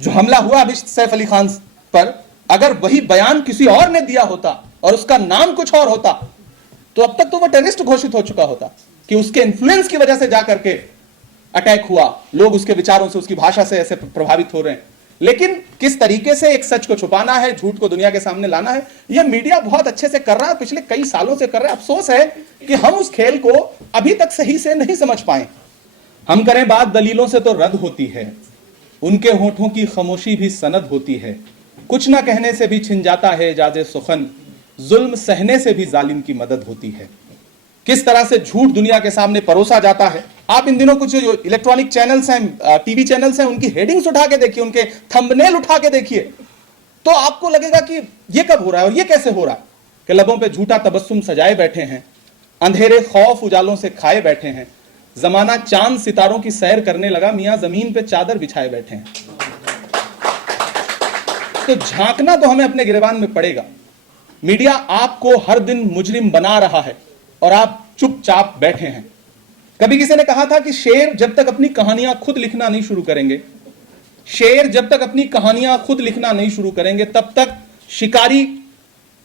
जो हमला हुआ अभी सैफ अली खान पर, अगर वही बयान किसी और ने दिया होता और उसका नाम कुछ और होता तो अब तक तो वह टेररिस्ट घोषित हो चुका होता कि उसके इन्फ्लुएंस की वजह से जाकर के अटैक हुआ, लोग उसके विचारों से, उसकी भाषा से ऐसे प्रभावित हो रहे हैं। लेकिन किस तरीके से एक सच को छुपाना है, झूठ को दुनिया के सामने लाना है, यह मीडिया बहुत अच्छे से कर रहा है, पिछले कई सालों से कर रहा है। अफसोस है कि हम उस खेल को अभी तक सही से नहीं समझ पाए। हम करें बात दलीलों से तो रद्द होती है, उनके होठों की खामोशी भी सनद होती है, कुछ ना कहने से भी छिन जाता है एजाज़े सुखन, जुल्म सहने से भी जालिम की मदद होती है। किस तरह से झूठ दुनिया के सामने परोसा जाता है। आप इन दिनों कुछ जो इलेक्ट्रॉनिक चैनल्स हैं, टीवी चैनल्स हैं, उनकी हेडिंग्स उठा के देखिए, उनके थंबनेल उठा के देखिए, तो आपको लगेगा कि ये कब हो रहा है और ये कैसे हो रहा है कि लबों पे झूठा तबस्सुम सजाए बैठे हैं, अंधेरे खौफ उजालों से खाए बैठे हैं, जमाना चांद सितारों की सैर करने लगा, मियां जमीन पे चादर बिछाए बैठे हैं। तो झांकना तो हमें अपने गिरेबान में पड़ेगा। मीडिया आपको हर दिन मुजरिम बना रहा है और आप चुपचाप बैठे हैं। कभी किसी ने कहा था कि शेर जब तक अपनी कहानियां खुद लिखना नहीं शुरू करेंगे, शेर जब तक अपनी कहानियां खुद लिखना नहीं शुरू करेंगे, तब तक शिकारी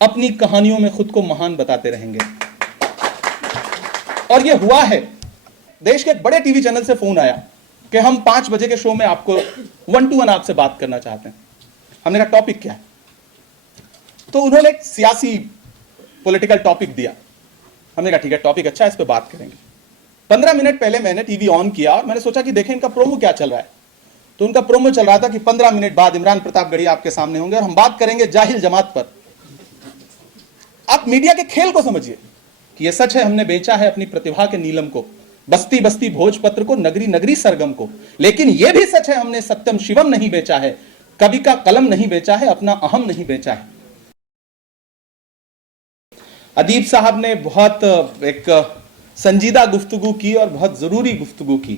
अपनी कहानियों में खुद को महान बताते रहेंगे। और यह हुआ है। देश के एक बड़े टीवी चैनल से फोन आया कि हम 5 बजे के शो में आपको 1 to 1 आपसे बात करना चाहते हैं। हमने कहा टॉपिक क्या है? तो उन्होंने एक सियासी पॉलिटिकल टॉपिक दिया। हमने कहा ठीक है, टॉपिक अच्छा है, इस पे बात करेंगे। 15 मिनट पहले मैंने टीवी ऑन किया और मैंने सोचा कि देखें इनका प्रोमो क्या चल रहा है। तो उनका प्रोमो चल रहा था कि 15 मिनट बाद इमरान प्रतापगढ़ी आपके सामने होंगे और हम बात करेंगे जाहिल जमात पर। आप मीडिया के खेल को समझिए कि यह सच है, हमने बेचा है अपनी प्रतिभा के नीलम को, बस्ती बस्ती भोजपत्र को, नगरी नगरी सरगम को। लेकिन यह भी सच है, हमने सत्यम शिवम नहीं बेचा है, कवि का कलम नहीं बेचा है, अपना अहम नहीं बेचा है। अदीब साहब ने बहुत एक संजीदा गुफ्तगू की और बहुत जरूरी गुफ्तगू की।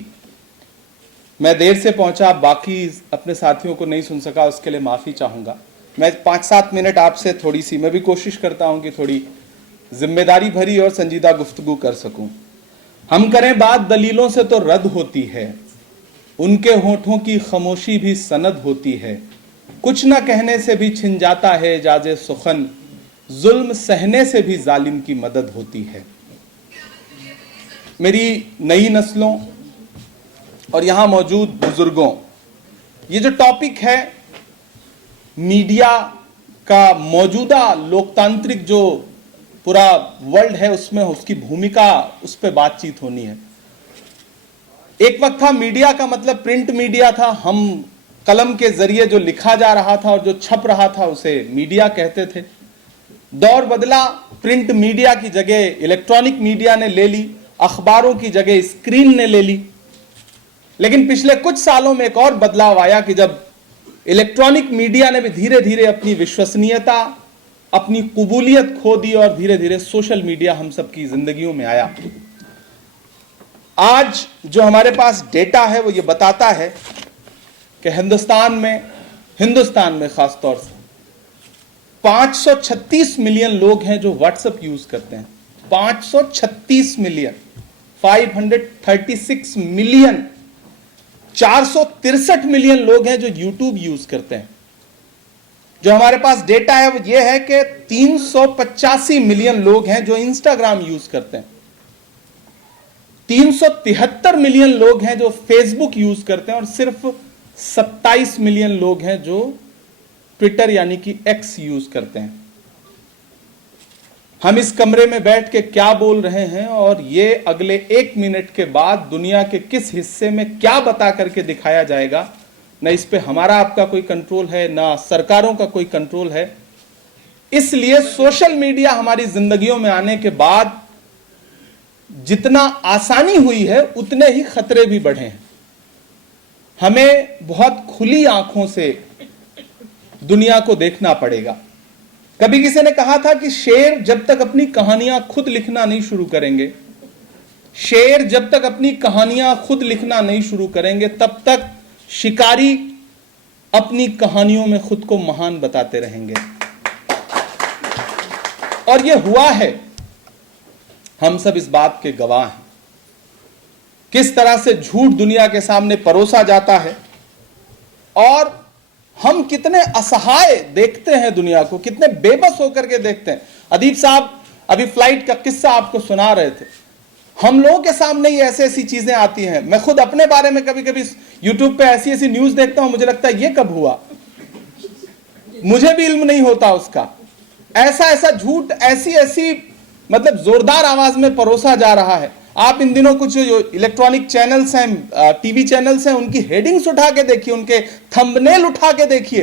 मैं देर से पहुंचा, बाकी अपने साथियों को नहीं सुन सका, उसके लिए माफी चाहूंगा। मैं 5-7 मिनट आपसे थोड़ी सी, मैं भी कोशिश करता हूं कि थोड़ी जिम्मेदारी भरी और संजीदा गुफ्तगू कर सकूं। हम करें बात दलीलों से तो रद्द होती है, उनके होठों की खामोशी भी सनद होती है, कुछ ना कहने से भी छिन जाता है एजाज़े सुखन, जुल्म सहने से भी जालिम की मदद होती है। मेरी नई नस्लों और यहां मौजूद बुजुर्गों, ये जो टॉपिक है मीडिया का, मौजूदा लोकतांत्रिक जो पूरा वर्ल्ड है उसमें उसकी भूमिका, उस पर बातचीत होनी है। एक वक्त था मीडिया का मतलब प्रिंट मीडिया था, हम कलम के जरिए जो लिखा जा रहा था और जो छप रहा था उसे मीडिया कहते थे। दौर बदला, प्रिंट मीडिया की जगह इलेक्ट्रॉनिक मीडिया ने ले ली, अखबारों की जगह स्क्रीन ने ले ली। लेकिन पिछले कुछ सालों में एक और बदलाव आया कि जब इलेक्ट्रॉनिक मीडिया ने भी धीरे धीरे अपनी विश्वसनीयता, अपनी कबूलियत खो दी और धीरे धीरे सोशल मीडिया हम सबकी जिंदगियों में आया। आज जो हमारे पास डेटा है वो ये बताता है कि हिंदुस्तान में खास तौर से 536 मिलियन लोग हैं जो व्हाट्सएप यूज करते हैं। 536 मिलियन, 536 मिलियन। 463 मिलियन लोग हैं जो यूट्यूब यूज करते हैं। जो हमारे पास डेटा है वो ये है कि 385 मिलियन लोग हैं जो इंस्टाग्राम यूज करते हैं। 373 मिलियन लोग हैं जो फेसबुक यूज करते हैं और सिर्फ 27 मिलियन लोग हैं जो ट्विटर यानी कि एक्स यूज करते हैं। हम इस कमरे में बैठ के क्या बोल रहे हैं और ये अगले 1 मिनट के बाद दुनिया के किस हिस्से में क्या बता करके दिखाया जाएगा, न इस पे हमारा आपका कोई कंट्रोल है, ना सरकारों का कोई कंट्रोल है। इसलिए सोशल मीडिया हमारी जिंदगियों में आने के बाद जितना आसानी हुई है उतने ही खतरे भी बढ़े हैं। हमें बहुत खुली आंखों से दुनिया को देखना पड़ेगा। कभी किसी ने कहा था कि शेर जब तक अपनी कहानियां खुद लिखना नहीं शुरू करेंगे, शेर जब तक अपनी कहानियां खुद लिखना नहीं शुरू करेंगे, तब तक शिकारी अपनी कहानियों में खुद को महान बताते रहेंगे। और यह हुआ है, हम सब इस बात के गवाह हैं। किस तरह से झूठ दुनिया के सामने परोसा जाता है और हम कितने असहाय देखते हैं दुनिया को, कितने बेबस होकर के देखते हैं। अदीब साहब अभी फ्लाइट का किस्सा आपको सुना रहे थे। हम लोगों के सामने ही ऐसी ऐसी चीजें आती हैं। मैं खुद अपने बारे में कभी कभी यूट्यूब पे ऐसी ऐसी न्यूज देखता हूं, मुझे लगता है ये कब हुआ, मुझे भी इल्म नहीं होता उसका। ऐसा ऐसा झूठ ऐसी ऐसी मतलब जोरदार आवाज में परोसा जा रहा है। आप इन दिनों कुछ जो इलेक्ट्रॉनिक चैनल्स हैं, टीवी चैनल्स हैं, उनकी हेडिंग्स उठा के देखिए, उनके थंबनेल उठा के देखिए,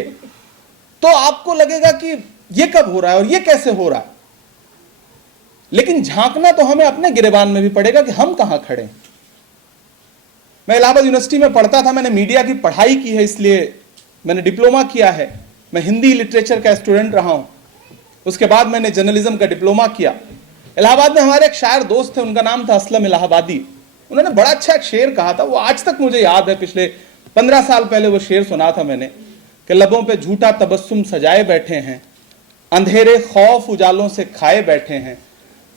तो आपको लगेगा कि ये कब हो रहा है और ये कैसे हो रहा है। लेकिन झांकना तो हमें अपने गिरेबान में भी पड़ेगा कि हम कहां खड़े हैं। मैं इलाहाबाद यूनिवर्सिटी में पढ़ता था, मैंने मीडिया की पढ़ाई की है, इसलिए मैंने डिप्लोमा किया है। मैं हिंदी लिटरेचर का स्टूडेंट रहा हूं। उसके बाद मैंने जर्नलिज्म का डिप्लोमा किया। इलाहाबाद में हमारे एक शायर दोस्त थे, उनका नाम था असलम इलाहाबादी। उन्होंने बड़ा अच्छा एक शेर कहा था, वो आज तक मुझे याद है। पिछले 15 साल पहले वो शेर सुना था मैंने कि लबों पे झूठा तबस्सुम सजाए बैठे हैं, अंधेरे खौफ उजालों से खाए बैठे हैं,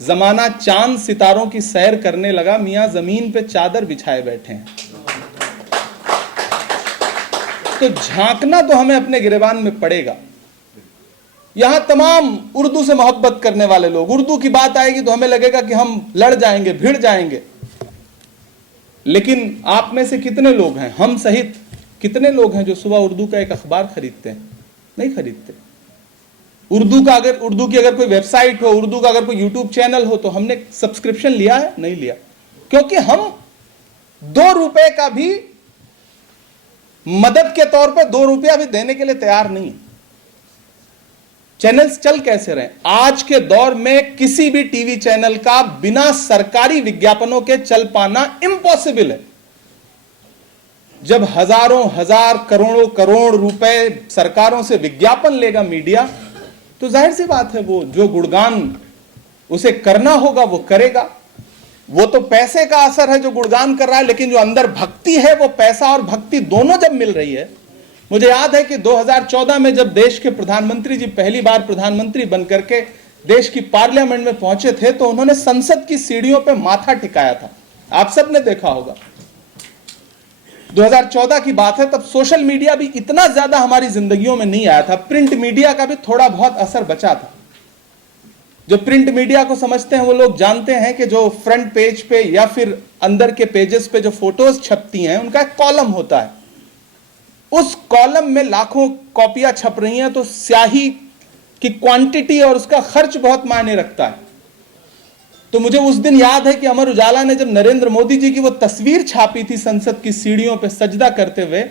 जमाना चांद सितारों की सैर करने लगा, मियां जमीन पे चादर बिछाए बैठे हैं। तो झांकना तो हमें अपने गिरेबान में पड़ेगा। यहां तमाम उर्दू से मोहब्बत करने वाले लोग, उर्दू की बात आएगी तो हमें लगेगा कि हम लड़ जाएंगे, भिड़ जाएंगे। लेकिन आप में से कितने लोग हैं, हम सहित कितने लोग हैं जो सुबह उर्दू का एक अखबार खरीदते हैं? नहीं खरीदते। उर्दू की अगर कोई वेबसाइट हो, उर्दू का अगर कोई यूट्यूब चैनल हो, तो हमने सब्सक्रिप्शन लिया है? नहीं लिया, क्योंकि हम 2 रुपए का भी मदद के तौर पर 2 रुपया भी देने के लिए तैयार नहीं। चैनल्स चल कैसे रहे? आज के दौर में किसी भी टीवी चैनल का बिना सरकारी विज्ञापनों के चल पाना इम्पॉसिबल है। जब हजारों हजार करोड़ों करोड़ रुपए सरकारों से विज्ञापन लेगा मीडिया, तो जाहिर सी बात है वो जो गुणगान उसे करना होगा वो करेगा। वो तो पैसे का असर है जो गुणगान कर रहा है, लेकिन जो अंदर भक्ति है, वो पैसा और भक्ति दोनों जब मिल रही है। मुझे याद है कि 2014 में जब देश के प्रधानमंत्री जी पहली बार प्रधानमंत्री बनकर के देश की पार्लियामेंट में पहुंचे थे, तो उन्होंने संसद की सीढ़ियों पर माथा टिकाया था। आप सबने देखा होगा, 2014 की बात है। तब सोशल मीडिया भी इतना ज्यादा हमारी जिंदगियों में नहीं आया था। प्रिंट मीडिया का भी थोड़ा बहुत असर बचा था। जो प्रिंट मीडिया को समझते हैं वो लोग जानते हैं कि जो फ्रंट पेज पे या फिर अंदर के पेजेस पे जो फोटोज छपती हैं, उनका एक कॉलम होता है। उस कॉलम में लाखों कॉपियां छप रही हैं, तो स्याही की क्वांटिटी और उसका खर्च बहुत मायने रखता है। तो मुझे उस दिन याद है कि अमर उजाला ने जब नरेंद्र मोदी जी की वो तस्वीर छापी थी संसद की सीढ़ियों पे सजदा करते हुए,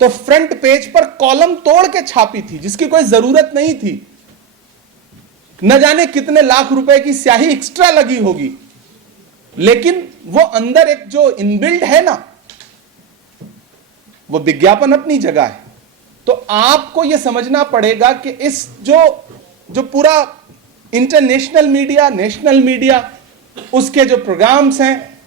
तो फ्रंट पेज पर कॉलम तोड़ के छापी थी, जिसकी कोई जरूरत नहीं थी। न जाने कितने लाख रुपए की स्याही एक्स्ट्रा लगी होगी, लेकिन वो अंदर एक जो इनबिल्ट है ना, वो विज्ञापन अपनी जगह है। तो आपको यह समझना पड़ेगा कि इस जो पूरा इंटरनेशनल मीडिया, नेशनल मीडिया, उसके जो प्रोग्राम्स हैं,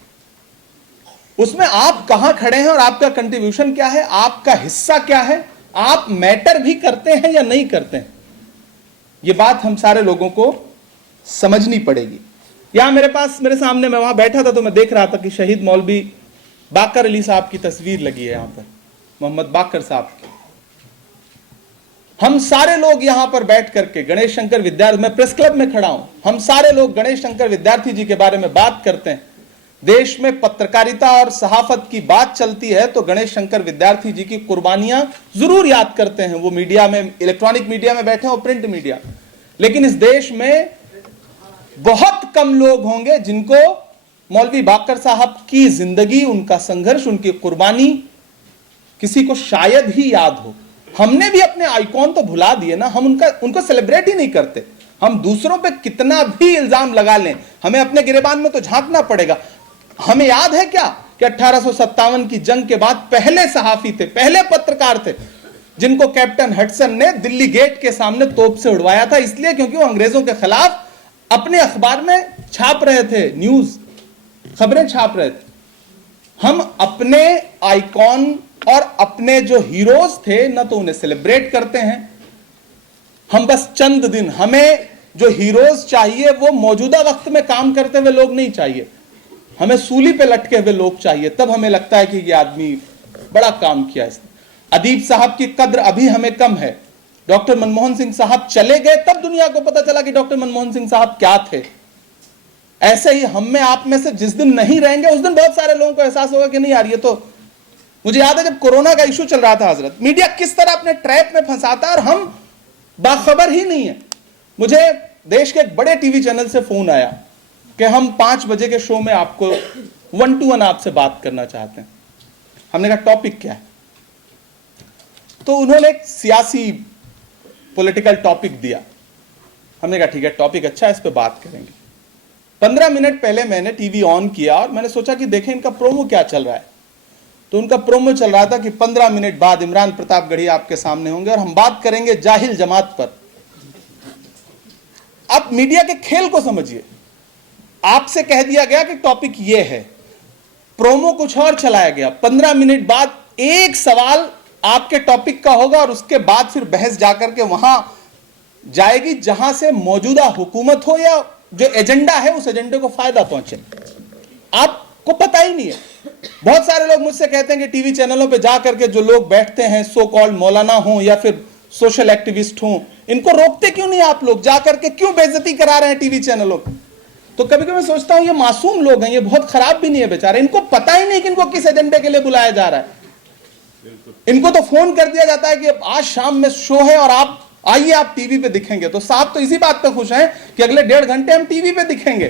उसमें आप कहां खड़े हैं और आपका कंट्रीब्यूशन क्या है, आपका हिस्सा क्या है, आप मैटर भी करते हैं या नहीं करते हैं। यह बात हम सारे लोगों को समझनी पड़ेगी। यहां मेरे सामने, मैं वहां बैठा था तो मैं देख रहा था कि शहीद मौलवी बाकर अली साहब की तस्वीर लगी है यहां पर, मोहम्मद बाकर साहब की। हम सारे लोग यहां पर बैठ करके गणेश शंकर विद्यार्थी, मैं प्रेस क्लब में खड़ा हूं, हम सारे लोग गणेश शंकर विद्यार्थी जी के बारे में बात करते हैं। देश में पत्रकारिता और सहाफत की बात चलती है तो गणेश शंकर विद्यार्थी जी की कुर्बानियां जरूर याद करते हैं। वो मीडिया में, इलेक्ट्रॉनिक मीडिया में बैठे हो, प्रिंट मीडिया, लेकिन इस देश में बहुत कम लोग होंगे जिनको मौलवी बाकर साहब की जिंदगी, उनका संघर्ष, उनकी कुर्बानी किसी को शायद ही याद हो। हमने भी अपने आइकॉन तो भुला दिए ना, हम उनको सेलिब्रेट ही नहीं करते। हम दूसरों पे कितना भी इल्जाम लगा लें, हमें अपने गिरेबान में तो झांकना पड़ेगा। हमें याद है क्या कि 1857 की जंग के बाद पहले सहाफी थे, पहले पत्रकार थे जिनको कैप्टन हडसन ने दिल्ली गेट के सामने तोप से उड़वाया था, इसलिए क्योंकि वो अंग्रेजों के खिलाफ अपने अखबार में छाप रहे थे, न्यूज खबरें छाप रहे थे। हम अपने आइकॉन और अपने जो हीरोज थे ना तो उन्हें सेलिब्रेट करते हैं, हम बस चंद दिन, हमें जो हीरोज चाहिए वो मौजूदा वक्त में काम करते हुए लोग नहीं चाहिए, हमें सूली पे लटके हुए लोग चाहिए। तब हमें लगता है कि ये आदमी बड़ा काम किया इसने। अदीब साहब की कद्र अभी हमें कम है। डॉक्टर मनमोहन सिंह साहब चले गए तब दुनिया को पता चला कि डॉक्टर मनमोहन सिंह साहब क्या थे। ऐसे ही हम में आप में से जिस दिन नहीं रहेंगे उस दिन बहुत सारे लोगों को एहसास होगा कि नहीं यार, ये तो मुझे याद है जब कोरोना का इशू चल रहा था हजरत, मीडिया किस तरह अपने ट्रैप में फंसाता है और हम बाखबर ही नहीं है। मुझे देश के एक बड़े टीवी चैनल से फोन आया कि हम 5 बजे के शो में आपको 1 to 1 आपसे बात करना चाहते हैं। हमने कहा टॉपिक क्या है? तो उन्होंने एक सियासी पॉलिटिकल टॉपिक दिया। हमने कहा ठीक है, टॉपिक अच्छा है, इस पे बात करेंगे। 15 मिनट पहले मैंने टीवी ऑन किया और मैंने सोचा कि देखें इनका प्रोमो क्या चल रहा है। तो उनका प्रोमो चल रहा था कि 15 मिनट बाद इमरान प्रतापगढ़ी आपके सामने होंगे और हम बात करेंगे जाहिल जमात पर। अब मीडिया के खेल को समझिए। आपसे कह दिया गया कि टॉपिक ये है, प्रोमो कुछ और चलाया गया। 15 मिनट बाद एक सवाल आपके टॉपिक का होगा और उसके बाद फिर बहस जाकर के वहां जाएगी जहां से मौजूदा हुकूमत हो या जो एजेंडा है उस एजेंडे को फायदा पहुंचे। आपको पता ही नहीं है। बहुत सारे लोग मुझसे कहते हैं कि टीवी चैनलों पे जाकर के जो लोग बैठते हैं, सो कॉल्ड मौलाना हो या फिर सोशल एक्टिविस्ट हो, इनको रोकते क्यों नहीं आप लोग? जाकर के क्यों बेइज्जती करा रहे हैं टीवी चैनलों की? तो कभी कभी मैं सोचता हूं ये मासूम लोग हैं, ये बहुत खराब भी नहीं है बेचारे। इनको पता ही नहीं कि इनको किस एजेंडे के लिए बुलाया जा रहा है। इनको तो फोन कर दिया जाता है कि आज शाम में शो है और आप आइए, आप टीवी पे दिखेंगे। तो साहब तो इसी बात पे खुश हैं कि अगले 1.5 घंटे हम टीवी पे दिखेंगे।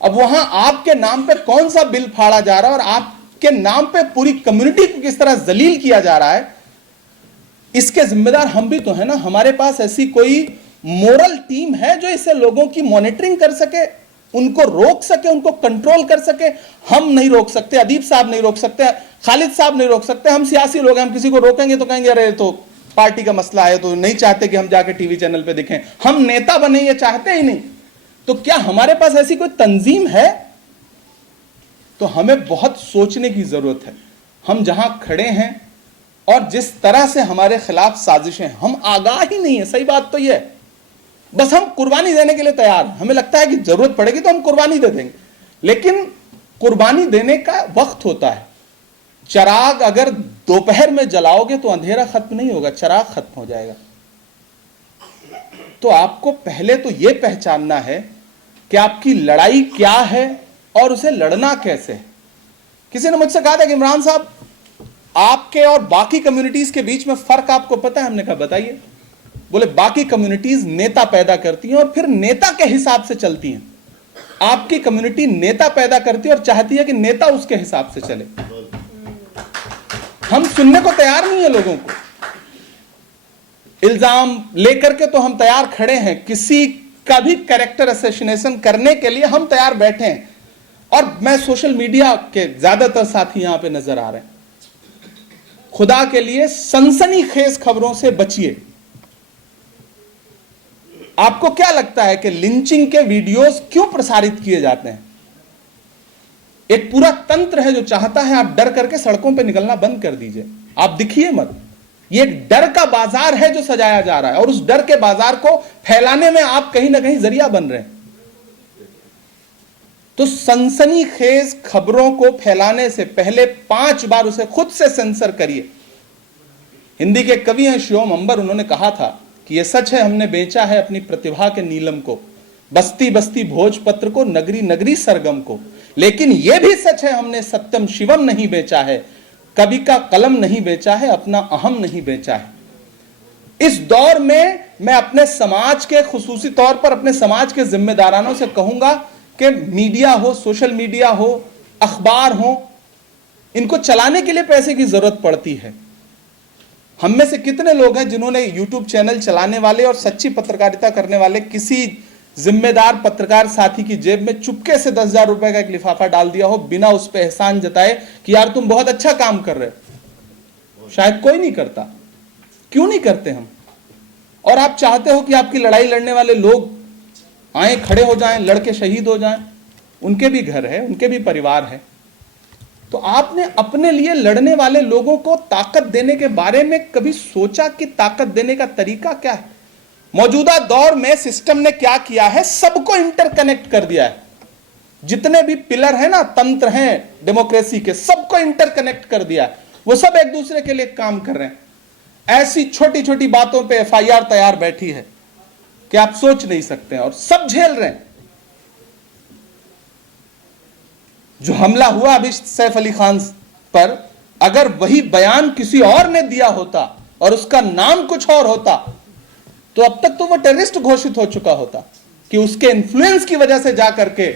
अब वहां आपके नाम पे कौन सा बिल फाड़ा जा रहा है और आपके नाम पे पूरी कम्युनिटी को किस तरह जलील किया जा रहा है, इसके जिम्मेदार हम भी तो है ना। हमारे पास ऐसी कोई मोरल टीम है जो इसे लोगों की मॉनिटरिंग कर सके, उनको रोक सके, उनको कंट्रोल कर सके। हम नहीं रोक सकते, अदीब साहब नहीं रोक सकते, खालिद साहब नहीं रोक सकते। हम सियासी लोग हैं, हम किसी को रोकेंगे तो कहेंगे अरे तो पार्टी का मसला है, तो नहीं चाहते कि हम जाके टीवी चैनल पे दिखें। हम नेता बने, ये चाहते ही नहीं। तो क्या हमारे पास ऐसी कोई तंजीम है? तो हमें बहुत सोचने की जरूरत है। हम जहां खड़े हैं और जिस तरह से हमारे खिलाफ साजिशें, हम आगाह ही नहीं है। सही बात तो यह है, बस हम कुर्बानी देने के लिए तैयार हैं। हमें लगता है कि जरूरत पड़ेगी तो हम कुर्बानी दे देंगे, लेकिन कुर्बानी देने का वक्त होता है। चिराग अगर दोपहर में जलाओगे तो अंधेरा खत्म नहीं होगा, चिराग खत्म हो जाएगा। तो आपको पहले तो यह पहचानना है कि आपकी लड़ाई क्या है और उसे लड़ना कैसे है। किसी ने मुझसे कहा था कि इमरान साहब, आपके और बाकी कम्युनिटीज के बीच में फर्क आपको पता है? हमने कहा बताइए। बोले बाकी कम्युनिटीज नेता पैदा करती हैं और फिर नेता के हिसाब से चलती हैं। आपकी कम्युनिटी नेता पैदा करती है और चाहती है कि नेता उसके हिसाब से चले। हम सुनने को तैयार नहीं है लोगों को। इल्जाम लेकर के तो हम तैयार खड़े हैं, किसी का भी कैरेक्टर असैसिनेशन करने के लिए हम तैयार बैठे हैं। और मैं सोशल मीडिया के ज्यादातर साथी यहां पे नजर आ रहे हैं। खुदा के लिए सनसनीखेज खबरों से बचिए। आपको क्या लगता है कि लिंचिंग के वीडियोस क्यों प्रसारित किए जाते हैं? एक पूरा तंत्र है जो चाहता है आप डर करके सड़कों पे निकलना बंद कर दीजिए, आप दिखिए मत। ये एक डर का बाजार है जो सजाया जा रहा है और उस डर के बाजार को फैलाने में आप कहीं ना कहीं जरिया बन रहे हैं। तो सनसनीखेज खबरों को फैलाने से पहले 5 बार उसे खुद से सेंसर करिए। हिंदी के कवि हैं शिवम अंबर, उन्होंने कहा था कि यह सच है हमने बेचा है अपनी प्रतिभा के नीलम को, बस्ती बस्ती भोजपत्र को, नगरी नगरी सरगम को। लेकिन यह भी सच है हमने सत्यम शिवम नहीं बेचा है, कवि का कलम नहीं बेचा है, अपना अहम नहीं बेचा है। इस दौर में मैं अपने समाज के, खुसूसी तौर पर अपने समाज के जिम्मेदारानों से कहूंगा कि मीडिया हो, सोशल मीडिया हो, अखबार हो, इनको चलाने के लिए पैसे की जरूरत पड़ती है। हम में से कितने लोग हैं जिन्होंने यूट्यूब चैनल चलाने वाले और सच्ची पत्रकारिता करने वाले किसी जिम्मेदार पत्रकार साथी की जेब में चुपके से 10,000 रुपए का एक लिफाफा डाल दिया हो, बिना उस पर एहसान जताए कि यार तुम बहुत अच्छा काम कर रहे हो? शायद कोई नहीं करता। क्यों नहीं करते हम? और आप चाहते हो कि आपकी लड़ाई लड़ने वाले लोग आए, खड़े हो जाएं, लड़के शहीद हो जाएं। उनके भी घर है, उनके भी परिवार है। तो आपने अपने लिए लड़ने वाले लोगों को ताकत देने के बारे में कभी सोचा कि ताकत देने का तरीका क्या है? मौजूदा दौर में सिस्टम ने क्या किया है, सबको इंटरकनेक्ट कर दिया है। जितने भी पिलर हैं ना, तंत्र हैं डेमोक्रेसी के, सबको इंटरकनेक्ट कर दिया है। वो सब एक दूसरे के लिए काम कर रहे हैं। ऐसी छोटी छोटी बातों पे एफआईआर तैयार बैठी है कि आप सोच नहीं सकते हैं, और सब झेल रहे हैं। जो हमला हुआ अभी सैफ अली खान पर, अगर वही बयान किसी और ने दिया होता और उसका नाम कुछ और होता, तो अब तक तो वो टेररिस्ट घोषित हो चुका होता, कि उसके इन्फ्लुएंस की वजह से जाकर के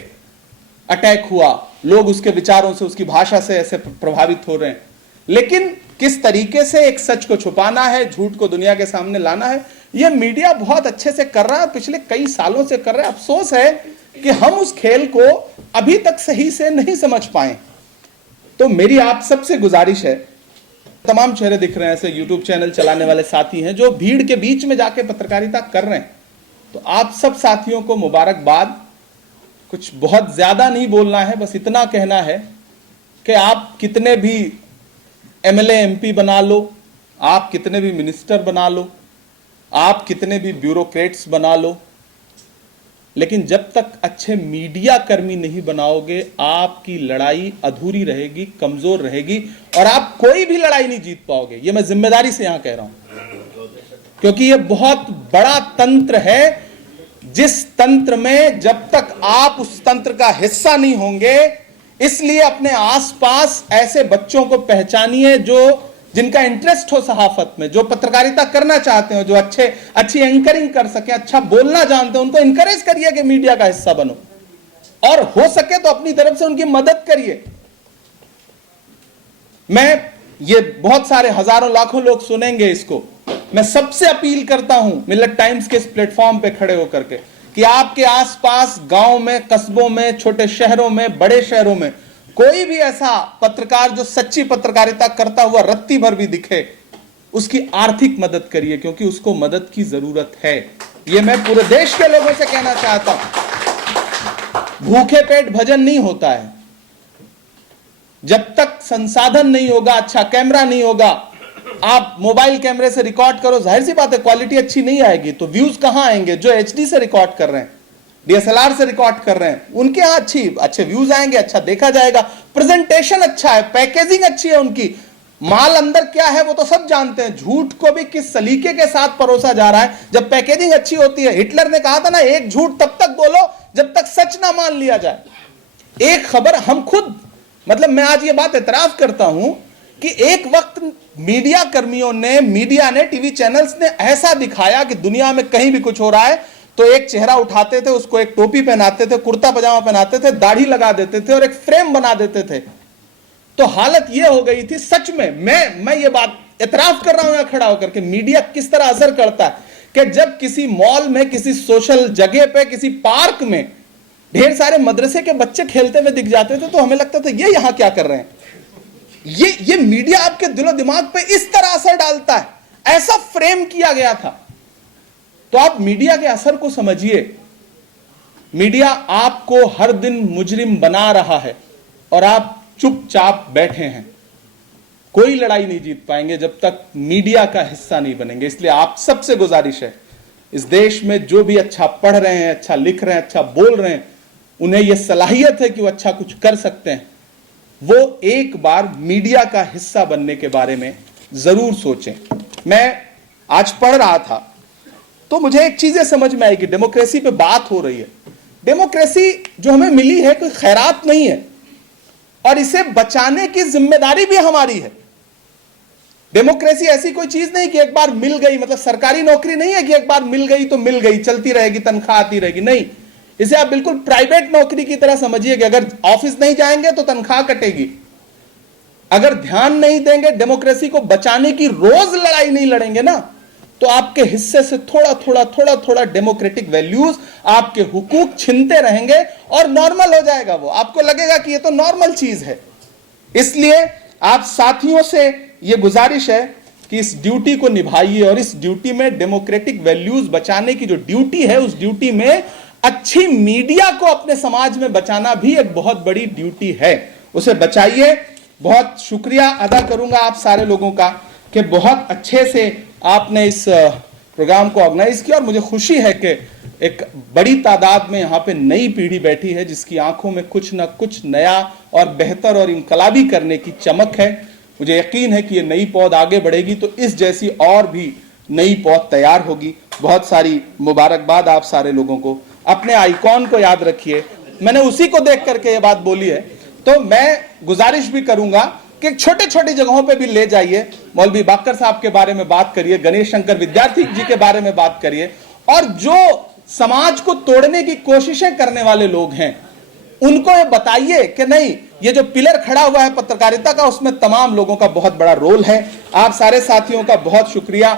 अटैक हुआ, लोग उसके विचारों से, उसकी भाषा से ऐसे प्रभावित हो रहे हैं। लेकिन किस तरीके से एक सच को छुपाना है, झूठ को दुनिया के सामने लाना है, यह मीडिया बहुत अच्छे से कर रहा है, पिछले कई सालों से कर रहा है। अफसोस है कि हम उस खेल को अभी तक सही से नहीं समझ पाए। तो मेरी आप सबसे गुजारिश है, तमाम चेहरे दिख रहे हैं, ऐसे यूट्यूब चैनल चलाने वाले साथी हैं जो भीड़ के बीच में जाके पत्रकारिता कर रहे हैं, तो आप सब साथियों को मुबारकबाद। कुछ बहुत ज्यादा नहीं बोलना है, बस इतना कहना है कि आप कितने भी एमएलए एमपी बना लो, आप कितने भी मिनिस्टर बना लो, आप कितने भी ब्यूरोक्रेट्स बना लो, लेकिन जब तक अच्छे मीडिया कर्मी नहीं बनाओगे, आपकी लड़ाई अधूरी रहेगी, कमजोर रहेगी, और आप कोई भी लड़ाई नहीं जीत पाओगे। यह मैं जिम्मेदारी से यहां कह रहा हूं, क्योंकि यह बहुत बड़ा तंत्र है, जिस तंत्र में जब तक आप उस तंत्र का हिस्सा नहीं होंगे, इसलिए अपने आसपास ऐसे बच्चों को पहचानिए जो जिनका इंटरेस्ट हो सहाफत में, जो पत्रकारिता करना चाहते हो, जो अच्छी एंकरिंग कर सके, अच्छा बोलना जानते हो, उनको इंकरेज करिए कि मीडिया का हिस्सा बनो, और हो सके तो अपनी तरफ से उनकी मदद करिए। मैं ये बहुत सारे हजारों लाखों लोग सुनेंगे इसको, मैं सबसे अपील करता हूं मिल्लत टाइम्स के इस प्लेटफॉर्म पे खड़े होकर के, कि आपके आसपास गांव में, कस्बों में, छोटे शहरों में, बड़े शहरों में कोई भी ऐसा पत्रकार जो सच्ची पत्रकारिता करता हुआ रत्ती भर भी दिखे, उसकी आर्थिक मदद करिए, क्योंकि उसको मदद की जरूरत है। यह मैं पूरे देश के लोगों से कहना चाहता हूं। भूखे पेट भजन नहीं होता है। जब तक संसाधन नहीं होगा, अच्छा कैमरा नहीं होगा, आप मोबाइल कैमरे से रिकॉर्ड करो, जाहिर सी बात है क्वालिटी अच्छी नहीं आएगी, तो व्यूज कहां आएंगे? जो एचडी से रिकॉर्ड कर रहे हैं, डीएसएलआर से रिकॉर्ड कर रहे हैं, उनके यहां अच्छे व्यूज आएंगे, अच्छा देखा जाएगा, प्रेजेंटेशन अच्छा है, पैकेजिंग अच्छी है उनकी, माल अंदर क्या है वो तो सब जानते हैं, झूठ को भी किस सलीके के साथ परोसा जा रहा है जब पैकेजिंग अच्छी होती है। हिटलर ने कहा था ना, एक झूठ तब तक बोलो जब तक सच ना मान लिया जाए। एक खबर हम खुद, मतलब मैं आज ये बात एतराफ करता हूं कि एक वक्त मीडिया कर्मियों ने, मीडिया ने, टीवी चैनल्स ने ऐसा दिखाया कि दुनिया में कहीं भी कुछ हो रहा है तो एक चेहरा उठाते थे, उसको एक टोपी पहनाते थे, कुर्ता पजामा पहनाते थे, दाढ़ी लगा देते थे और एक फ्रेम बना देते थे। तो हालत यह हो गई थी, सच में मैं ये बात एतराफ कर रहा हूं यहां खड़ा होकर के, मीडिया किस तरह असर करता है कि जब किसी मॉल में, किसी सोशल जगह पे, किसी पार्क में ढेर सारे मदरसे के बच्चे खेलते हुए दिख जाते थे, तो हमें लगता था ये यहां क्या कर रहे हैं। ये मीडिया आपके दिलो दिमाग पे इस तरह असर डालता है, ऐसा फ्रेम किया गया था। तो आप मीडिया के असर को समझिए। मीडिया आपको हर दिन मुजरिम बना रहा है और आप चुपचाप बैठे हैं। कोई लड़ाई नहीं जीत पाएंगे जब तक मीडिया का हिस्सा नहीं बनेंगे। इसलिए आप सबसे गुजारिश है, इस देश में जो भी अच्छा पढ़ रहे हैं, अच्छा लिख रहे हैं, अच्छा बोल रहे हैं, उन्हें यह सलाहियत है कि वो अच्छा कुछ कर सकते हैं, वो एक बार मीडिया का हिस्सा बनने के बारे में जरूर सोचें। मैं आज पढ़ रहा था तो मुझे एक चीजें समझ में आई कि डेमोक्रेसी पे बात हो रही है। डेमोक्रेसी जो हमें मिली है कोई खैरात नहीं है, और इसे बचाने की जिम्मेदारी भी हमारी है। डेमोक्रेसी ऐसी कोई चीज नहीं कि एक बार मिल गई, मतलब सरकारी नौकरी नहीं है कि एक बार मिल गई तो मिल गई, चलती रहेगी, तनख्वाह आती रहेगी। नहीं, इसे आप बिल्कुल प्राइवेट नौकरी की तरह समझिए कि अगर ऑफिस नहीं जाएंगे तो तनख्वाह कटेगी। अगर ध्यान नहीं देंगे, डेमोक्रेसी को बचाने की रोज लड़ाई नहीं लड़ेंगे ना, तो आपके हिस्से से थोड़ा डेमोक्रेटिक वैल्यूज, आपके हुकूक छिनते रहेंगे और नॉर्मल हो जाएगा वो। आपको लगेगा कि ये तो नॉर्मल चीज है। इसलिए आप साथियों से ये गुजारिश है कि इस ड्यूटी को निभाइए, और इस ड्यूटी में डेमोक्रेटिक वैल्यूज बचाने की जो ड्यूटी है, उस ड्यूटी में अच्छी मीडिया को अपने समाज में बचाना भी एक बहुत बड़ी ड्यूटी है। उसे बचाइए। बहुत शुक्रिया अदा करूंगा आप सारे लोगों का कि बहुत अच्छे से आपने इस प्रोग्राम को ऑर्गेनाइज किया, और मुझे खुशी है कि एक बड़ी तादाद में यहाँ पे नई पीढ़ी बैठी है जिसकी आंखों में कुछ ना कुछ नया और बेहतर और इनकलाबी करने की चमक है। मुझे यकीन है कि ये नई पौध आगे बढ़ेगी तो इस जैसी और भी नई पौध तैयार होगी। बहुत सारी मुबारकबाद आप सारे लोगों को। अपने आइकॉन को याद रखिए, मैंने उसी को देख करके ये बात बोली है। तो मैं गुजारिश भी करूंगा कि छोटे छोटी जगहों पे भी ले जाइए, मौलवी बाकर साहब के बारे में बात करिए, गणेश शंकर विद्यार्थी जी के बारे में बात करिए, और जो समाज को तोड़ने की कोशिशें करने वाले लोग हैं उनको ये बताइए कि नहीं, ये जो पिलर खड़ा हुआ है पत्रकारिता का, उसमें तमाम लोगों का बहुत बड़ा रोल है। आप सारे साथियों का बहुत शुक्रिया।